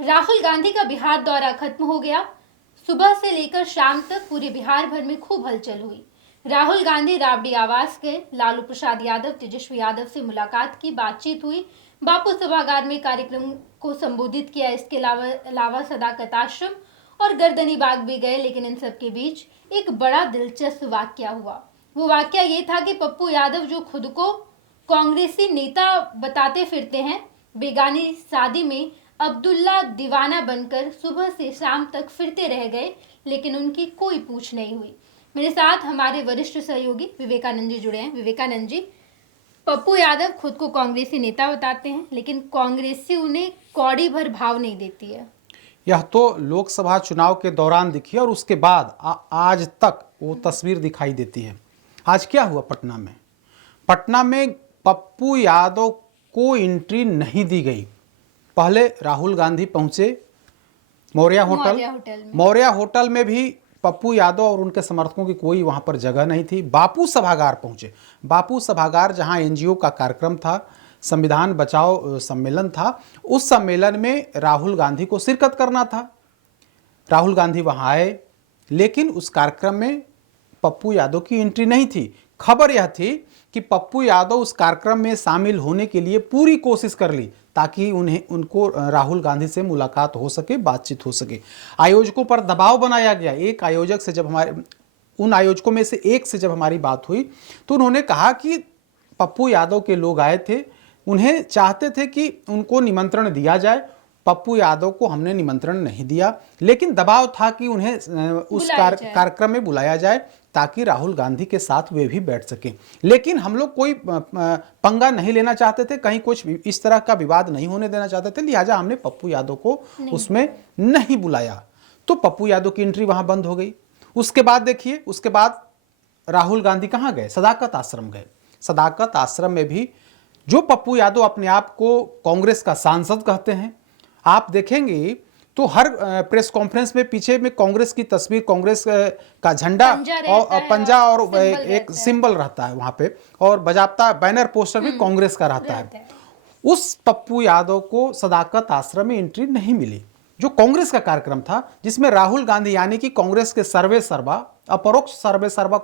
राहुल गांधी का बिहार दौरा खत्म हो गया। सुबह से लेकर शाम तक पूरे बिहार भर में खूब हलचल हुई। राहुल गांधी राबड़ी आवास गए, लालू प्रसाद यादव, तेजस्वी यादव से मुलाकात की, बातचीत हुई, बापू सभागार में कार्यक्रम को संबोधित किया। इसके अलावा सदाकत आश्रम और गर्दनी बाग भी गए। लेकिन इन सब के बीच एक बड़ा दिलचस्प वाकया हुआ। वो वाकया ये था कि पप्पू यादव, जो खुद को कांग्रेसी नेता बताते फिरते हैं, बेगानी शादी में अब्दुल्ला दीवाना बनकर सुबह से शाम तक फिरते रह गए, लेकिन उनकी कोई पूछ नहीं हुई। मेरे साथ हमारे वरिष्ठ सहयोगी विवेकानंद जी जुड़े हैं। विवेकानंद जी, पप्पू यादव खुद को कांग्रेसी नेता बताते हैं, लेकिन कांग्रेसी उन्हें कौड़ी भर भाव नहीं देती है। यह तो लोकसभा चुनाव के दौरान दिखी और उसके बाद आज तक वो तस्वीर दिखाई देती है। आज क्या हुआ पटना में? पटना में पप्पू यादव को एंट्री नहीं दी गई। पहले राहुल गांधी पहुंचे मौर्या होटल में भी पप्पू यादव और उनके समर्थकों की कोई वहां पर जगह नहीं थी। बापू सभागार पहुंचे। बापू सभागार जहां एनजीओ का कार्यक्रम था, संविधान बचाओ सम्मेलन था, उस सम्मेलन में राहुल गांधी को शिरकत करना था। राहुल गांधी वहां आए, लेकिन उस कार्यक्रम में पप्पू यादव की एंट्री नहीं थी। खबर यह थी कि पप्पू यादव उस कार्यक्रम में शामिल होने के लिए पूरी कोशिश कर ली ताकि उनको राहुल गांधी से मुलाकात हो सके, बातचीत हो सके। आयोजकों पर दबाव बनाया गया। एक आयोजक से उन आयोजकों में से एक से जब हमारी बात हुई तो उन्होंने कहा कि पप्पू यादव के लोग आए थे, उन्हें चाहते थे कि उनको निमंत्रण दिया जाए। पप्पू यादव को हमने निमंत्रण नहीं दिया, लेकिन दबाव था कि उन्हें उस कार्यक्रम में बुलाया जाए ताकि राहुल गांधी के साथ वे भी बैठ सकें। लेकिन हम लोग कोई पंगा नहीं लेना चाहते थे, कहीं कुछ इस तरह का विवाद नहीं होने देना चाहते थे, लिहाजा हमने पप्पू यादव को उसमें नहीं बुलाया। तो पप्पू यादव की एंट्री वहां बंद हो गई। उसके बाद देखिए, उसके बाद राहुल गांधी कहां गए? सदाकत आश्रम गए। सदाकत आश्रम में भी जो पप्पू यादव अपने आप को कांग्रेस का सांसद कहते हैं, आप देखेंगे तो हर प्रेस कॉन्फ्रेंस में पीछे में कांग्रेस की तस्वीर, कांग्रेस का झंडा और पंजा और एक सिंबल रहता है वहां पे, और बजाबता बैनर पोस्टर भी कांग्रेस का रहता है। उस पप्पू यादव को सदाकत आश्रम में एंट्री नहीं मिली, जो कांग्रेस का कार्यक्रम था, जिसमें राहुल गांधी यानी कि कांग्रेस के सर्वे सर्वा, अपरोक्ष सर्वे सर्वा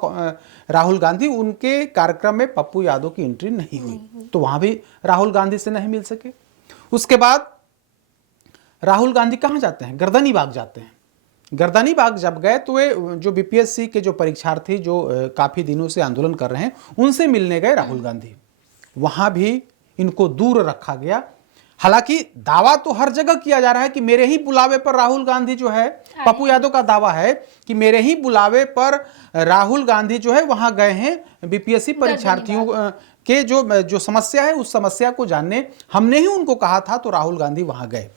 राहुल गांधी, उनके कार्यक्रम में पप्पू यादव की एंट्री नहीं हुई। तो वहां भी राहुल गांधी से नहीं मिल सके। उसके बाद राहुल गांधी कहां जाते हैं? गर्दनी बाग जाते हैं। गर्दनी बाग जब गए तो वे जो बीपीएससी के जो परीक्षार्थी जो काफी दिनों से आंदोलन कर रहे हैं, उनसे मिलने गए राहुल गांधी। वहां भी इनको दूर रखा गया। हालांकि दावा तो हर जगह किया जा रहा है कि मेरे ही बुलावे पर राहुल गांधी जो है, पप्पू यादव का दावा है कि मेरे ही बुलावे पर राहुल गांधी जो है वहां गए हैं बीपीएससी परीक्षार्थियों के जो समस्या है उस समस्या को जानने। हमने ही उनको कहा था, तो राहुल गांधी वहां गए,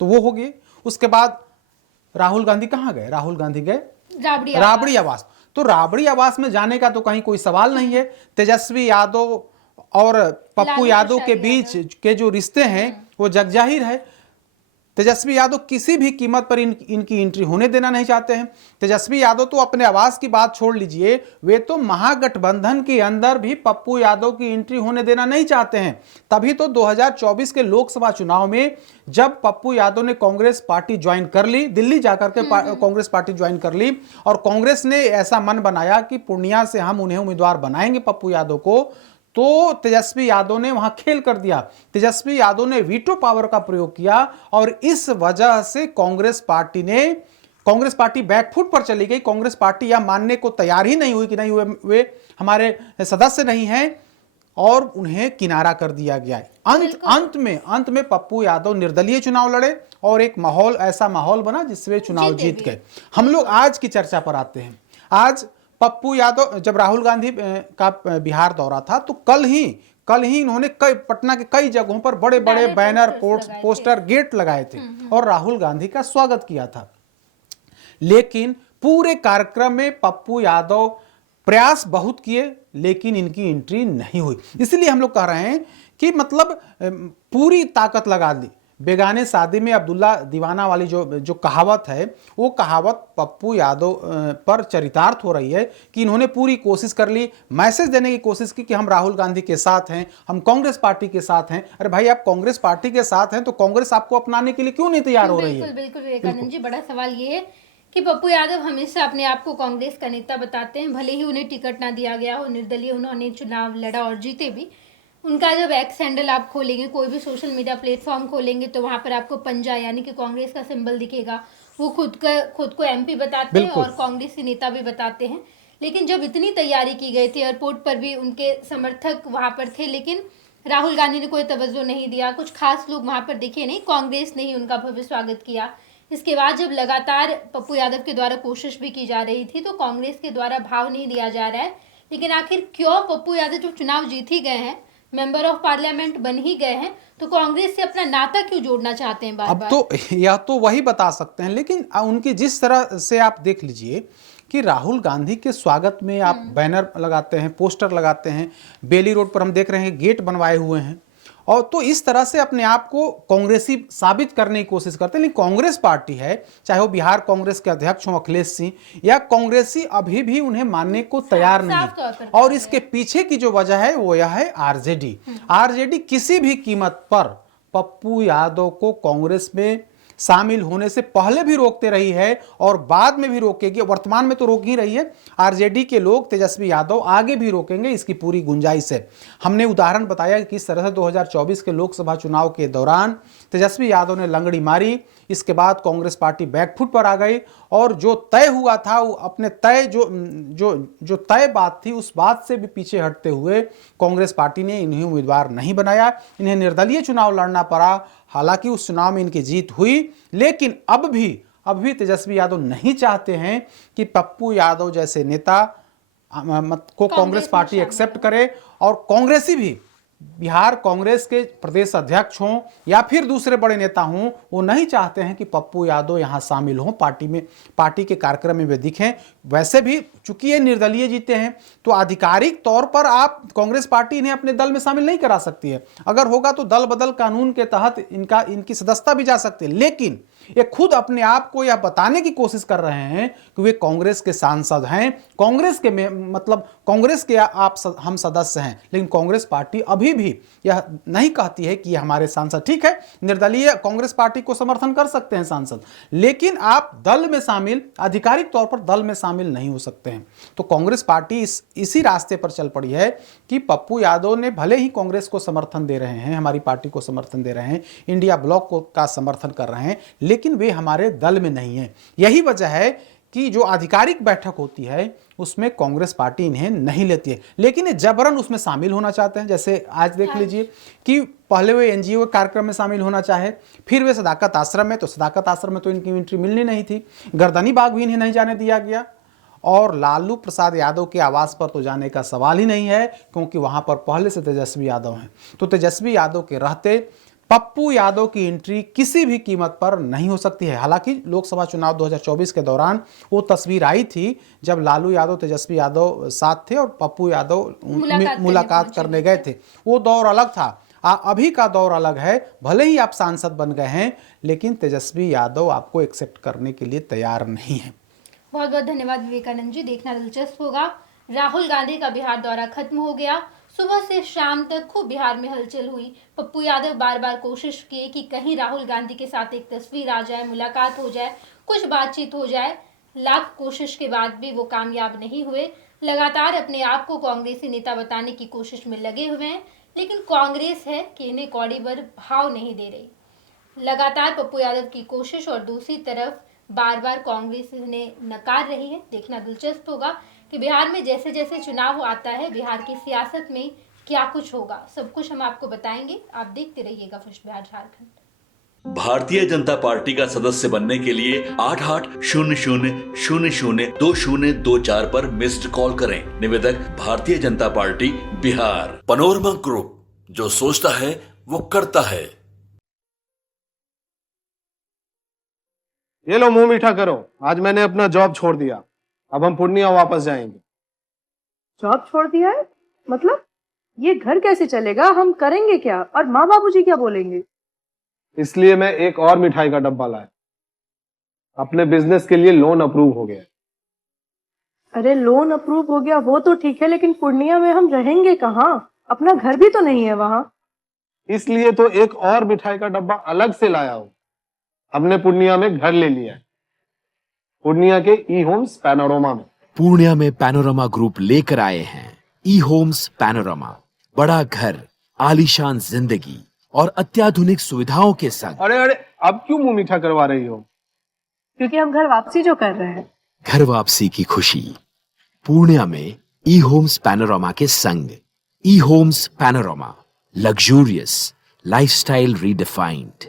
तो वो हो गए। उसके बाद राहुल गांधी कहां गए? राहुल गांधी गए राबड़ी आवास। तो राबड़ी आवास में जाने का तो कहीं कोई सवाल नहीं है। तेजस्वी यादव और पप्पू यादव के बीच के जो रिश्ते हैं वो जगजाहिर है। तेजस्वी यादव किसी भी कीमत पर इनकी एंट्री होने देना नहीं चाहते हैं। तेजस्वी यादव तो अपने आवास की बात छोड़ लीजिए, वे तो महागठबंधन के अंदर भी पप्पू यादव की एंट्री होने देना नहीं चाहते हैं। तभी तो 2024 के लोकसभा चुनाव में जब पप्पू यादव ने कांग्रेस पार्टी ज्वाइन कर ली, दिल्ली जाकर के कांग्रेस पार्टी ज्वाइन कर ली, और कांग्रेस ने ऐसा मन बनाया कि पूर्णिया से हम उन्हें उम्मीदवार बनाएंगे पप्पू यादव को, तो तेजस्वी यादव ने वहां खेल कर दिया। तेजस्वी यादव ने वीटो पावर का प्रयोग किया और इस वजह से कांग्रेस पार्टी बैकफुट पर चली गई। कांग्रेस पार्टी यह मानने को तैयार ही नहीं हुई कि नहीं वे हमारे सदस्य नहीं हैं, और उन्हें किनारा कर दिया गया। अंत में पप्पू यादव निर्दलीय चुनाव लड़े और एक ऐसा माहौल बना जिससे चुनाव जीत गए। हम लोग आज की चर्चा पर आते हैं। आज पप्पू यादव, जब राहुल गांधी का बिहार दौरा था, तो कल ही इन्होंने पटना के कई जगहों पर बड़े बड़े बैनर, पोस्टर, गेट लगाए थे और राहुल गांधी का स्वागत किया था। लेकिन पूरे कार्यक्रम में पप्पू यादव प्रयास बहुत किए, लेकिन इनकी एंट्री नहीं हुई। इसलिए हम लोग कह रहे हैं कि मतलब पूरी ताकत लगा दी। बेगाने शादी में अब्दुल्ला दीवाना वाली जो कहावत है, वो कहावत पप्पू यादव पर चरितार्थ हो रही है कि इन्होंने पूरी कोशिश कर ली, मैसेज देने की कोशिश की कि हम राहुल गांधी के साथ हैं, हम कांग्रेस पार्टी के साथ हैं। अरे भाई, आप कांग्रेस पार्टी के साथ हैं तो कांग्रेस आपको अपनाने के लिए क्यों नहीं तैयार हो रही है? बिल्कुल विवेकानंद जी, बड़ा सवाल ये है कि पप्पू यादव हमेशा अपने आप को कांग्रेस का नेता बताते हैं, भले ही उन्हें टिकट ना दिया गया हो, निर्दलीय उन्होंने चुनाव लड़ा और जीते भी। उनका जब एक्स हैंडल आप खोलेंगे, कोई भी सोशल मीडिया प्लेटफॉर्म खोलेंगे, तो वहां पर आपको पंजा यानी कि कांग्रेस का सिंबल दिखेगा। वो खुद को एमपी बताते हैं और कांग्रेसी नेता भी बताते हैं। लेकिन जब इतनी तैयारी की गई थी, एयरपोर्ट पर भी उनके समर्थक वहां पर थे, लेकिन राहुल गांधी ने कोई तवज्जो नहीं दिया, कुछ खास लोग वहां पर दिखे नहीं, कांग्रेस ने ही उनका भव्य स्वागत किया। इसके बाद जब लगातार पप्पू यादव के द्वारा कोशिश भी की जा रही थी, तो कांग्रेस के द्वारा भाव नहीं दिया जा रहा है। लेकिन आखिर क्यों पप्पू यादव जो चुनाव जीत ही गए हैं, मेंबर ऑफ पार्लियामेंट बन ही गए हैं, तो कांग्रेस से अपना नाता क्यों जोड़ना चाहते हैं बार बार? अब तो यह तो वही बता सकते हैं, लेकिन उनकी जिस तरह से आप देख लीजिए कि राहुल गांधी के स्वागत में आप बैनर लगाते हैं, पोस्टर लगाते हैं, बेली रोड पर हम देख रहे हैं गेट बनवाए हुए हैं, और तो इस तरह से अपने आप को कांग्रेसी साबित करने की कोशिश करते हैं। लेकिन कांग्रेस पार्टी है, चाहे वो बिहार कांग्रेस के अध्यक्ष हों अखिलेश सिंह, या कांग्रेसी अभी भी उन्हें मानने को तैयार नहीं। और इसके पीछे की जो वजह है वो यह है आरजेडी। आरजेडी किसी भी कीमत पर पप्पू यादव को कांग्रेस में शामिल होने से पहले भी रोकते रही है और बाद में भी रोकेगी, वर्तमान में तो रोक ही रही है। आरजेडी के लोग तेजस्वी यादव आगे भी रोकेंगे, इसकी पूरी गुंजाइश है। हमने उदाहरण बताया कि किस तरह से 2024 के लोकसभा चुनाव के दौरान तेजस्वी यादव ने लंगड़ी मारी, इसके बाद कांग्रेस पार्टी बैकफुट पर आ गई, और जो तय हुआ था वो अपने तय जो तय बात थी उस बात से भी पीछे हटते हुए कांग्रेस पार्टी ने इन्हें उम्मीदवार नहीं बनाया, इन्हें निर्दलीय चुनाव लड़ना पड़ा। हालांकि उस चुनाव में इनकी जीत हुई, लेकिन अब भी तेजस्वी यादव नहीं चाहते हैं कि पप्पू यादव जैसे नेता को कांग्रेस पार्टी एक्सेप्ट करे, और कांग्रेसी भी बिहार कांग्रेस के प्रदेश अध्यक्ष हों या फिर दूसरे बड़े नेता हों, वो नहीं चाहते हैं कि पप्पू यादव यहां शामिल हों, पार्टी के कार्यक्रम में वे दिखें। वैसे भी चूंकि ये निर्दलीय जीते हैं, तो आधिकारिक तौर पर आप कांग्रेस पार्टी इन्हें अपने दल में शामिल नहीं करा सकती है। अगर होगा तो दल बदल कानून के तहत इनकी सदस्यता भी जा सकती है। लेकिन ये खुद अपने आप को यह बताने की कोशिश कर रहे हैं कि वे कांग्रेस के सांसद हैं, कांग्रेस के हम सदस्य हैं। लेकिन कांग्रेस पार्टी अभी भी यह नहीं कहती है कि ये हमारे सांसद, ठीक है, निर्दलीय कांग्रेस पार्टी को समर्थन कर सकते हैं सांसद, लेकिन आप दल में शामिल, आधिकारिक तौर पर दल में शामिल नहीं हो सकते हैं। तो कांग्रेस पार्टी इसी रास्ते पर चल पड़ी है कि पप्पू यादव ने भले ही कांग्रेस को समर्थन दे रहे हैं, हमारी पार्टी को समर्थन दे रहे हैं, इंडिया ब्लॉक का समर्थन कर रहे हैं, लेकिन वे हमारे दल में नहीं है। यही वजह है कि जो आधिकारिक बैठक होती है उसमें कांग्रेस पार्टी इन्हें नहीं लेती है, लेकिन ये जबरन उसमें शामिल होना चाहते हैं। जैसे आज देख लीजिए कि पहले वे एनजीओ के कार्यक्रम में शामिल होना चाहे, फिर वे सदाकत आश्रम में, तो सदाकत आश्रम में तो इनकी एंट्री मिलनी नहीं थी, गर्दनी बाग भी इन्हें नहीं जाने दिया गया, और लालू प्रसाद यादव के आवास पर तो जाने का सवाल ही नहीं है, क्योंकि वहां पर पहले से तेजस्वी यादव हैं। तो तेजस्वी यादव के रहते पप्पू यादव की एंट्री किसी भी कीमत पर नहीं हो सकती है। हालांकि लोकसभा चुनाव 2024 के दौरान वो तस्वीर आई थी जब लालू यादव तेजस्वी यादव साथ थे और पप्पू यादव मुलाकात करने गए थे। वो दौर अलग था, अभी का दौर अलग है। भले ही आप सांसद बन गए हैं, लेकिन तेजस्वी यादव आपको एक्सेप्ट करने के लिए तैयार नहीं है। बहुत बहुत धन्यवाद विवेकानंद जी। देखना दिलचस्प होगा। राहुल गांधी का बिहार दौरा खत्म हो गया, सुबह से शाम तक खूब बिहार में हलचल हुई। पप्पू यादव बार बार कोशिश किए कि कहीं राहुल गांधी के साथ एक तस्वीर आ जाए, मुलाकात हो जाए, कुछ बातचीत हो जाए। लाख कोशिश के बाद भी वो कामयाब नहीं हुए। लगातार अपने आप को कांग्रेसी नेता बताने की कोशिश में लगे हुए हैं, लेकिन कांग्रेस है कि इन्हें कौड़ी भर भाव नहीं दे रही। लगातार पप्पू यादव की कोशिश और दूसरी तरफ बार बार कांग्रेस इन्हें नकार रही है। देखना दिलचस्प होगा कि बिहार में जैसे जैसे चुनाव आता है, बिहार की सियासत में क्या कुछ होगा। सब कुछ हम आपको बताएंगे, आप देखते रहिएगा फर्स्ट बिहार झारखंड। भारतीय जनता पार्टी का सदस्य बनने के लिए 8800002024 पर मिस्ड कॉल करें। निवेदक Bharatiya Janata party Bihar. Panorama group, जो सोचता है वो करता है। ये लो मुंह मीठा करो, आज मैंने अपना जॉब छोड़ दिया, अब हम पूर्णिया वापस जाएंगे। जॉब छोड़ दिया है? मतलब ये घर कैसे चलेगा? हम करेंगे क्या? और माँ बाबूजी क्या बोलेंगे? इसलिए मैं एक और मिठाई का डब्बा लाया। अपने बिजनेस के लिए लोन अप्रूव हो गया। अरे लोन अप्रूव हो गया वो तो ठीक है, लेकिन पूर्णिया में हम रहेंगे कहाँ? अपना घर भी तो नहीं है वहां। इसलिए तो एक और मिठाई का डब्बा अलग से लाया हूं। हमने पूर्णिया में घर ले लिया है, पूर्णिया के ई होम्स पैनोरमा में। पूर्णिया में पैनोरमा ग्रुप लेकर आए हैं ई होम्स पैनोरमा। बड़ा घर, आलीशान जिंदगी और अत्याधुनिक सुविधाओं के संग। अरे अरे, अब क्यों मुंह मीठा करवा रही हो? क्योंकि हम घर वापसी जो कर रहे हैं। घर वापसी की खुशी पूर्णिया में ई होम्स पैनोरमा के संग। ई homes panorama, luxurious lifestyle redefined.